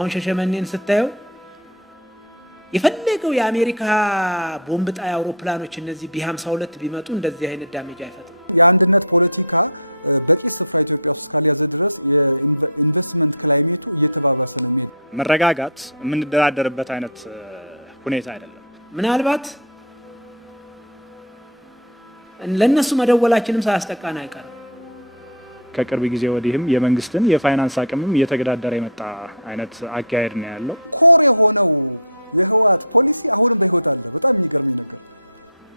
አሁን ሸሸመኔን ስታየው የፈለገው የአሜሪካ ቦምብ ጣይ አውሮፕላኖች እነዚህ ቢ52 ቢመጡ እንደዚህ አይነት ዳሜጅ አይፈጥም። መረጋጋት የምንደራደርበት አይነት ሁኔታ አይደለም። ምናልባት ለነሱ መደወላችንም ሳያስጠቃን አይቀርም። ከቅርብ ጊዜ ወዲህም የመንግስትን የፋይናንስ አቅምም እየተገዳደረ የመጣ አይነት አካሄድ ነው ያለው።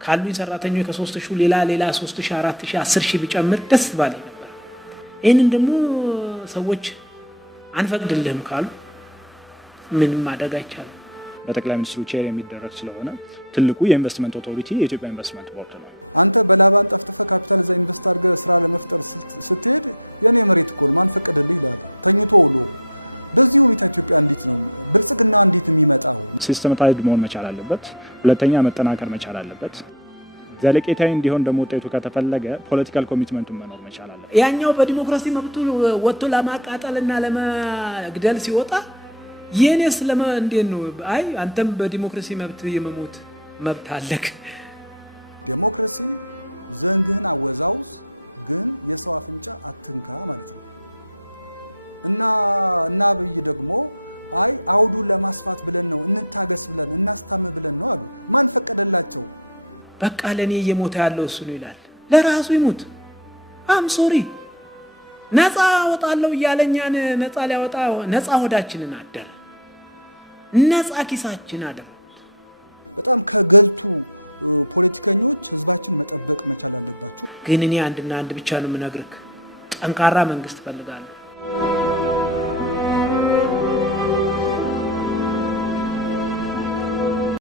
ካሉኝ ሰራተኞች ከ3000 ሌላ 3000 4000 10000 ቢጨምር ደስ ባለኝ ነበር። ይሄንን ደግሞ ሰዎች አንፈቅድልህም ካሉ ምንም ማድረግ አይቻልም። በጠቅላይ ሚኒስትሩ ቼር የሚደረግ ስለሆነ ትልቁ የኢንቨስትመንት ኦቶሪቲ የኢትዮጵያ ኢንቨስትመንት ቦርድ ነው። ሲስተማታይዝድ መሆን መቻል አለበት። ሁለተኛ መጠናከር መቻል አለበት። ዘለቄታዊ እንዲሆን ደግሞ ውጤቱ ከተፈለገ ፖለቲካል ኮሚትመንቱን መኖር መቻል አለበት። ያኛው በዲሞክራሲ መብቱ ወጥቶ ለማቃጠልና ለመግደል ሲወጣ የኔስ እንዴት ነው? አይ አንተም በዲሞክራሲ መብት የመሞት መብት አለክ። በቃ ለኔ እየሞተ ያለው እሱ ነው ይላል። ለራሱ ይሙት። አም ሶሪ ነፃ ወጣለው እያለኛን ነፃ ሊያወጣ ነፃ ሆዳችንን አደረ፣ ነፃ ኪሳችን አደረ። ግን እኔ አንድና አንድ ብቻ ነው የምነግርህ፣ ጠንካራ መንግስት ፈልጋለሁ።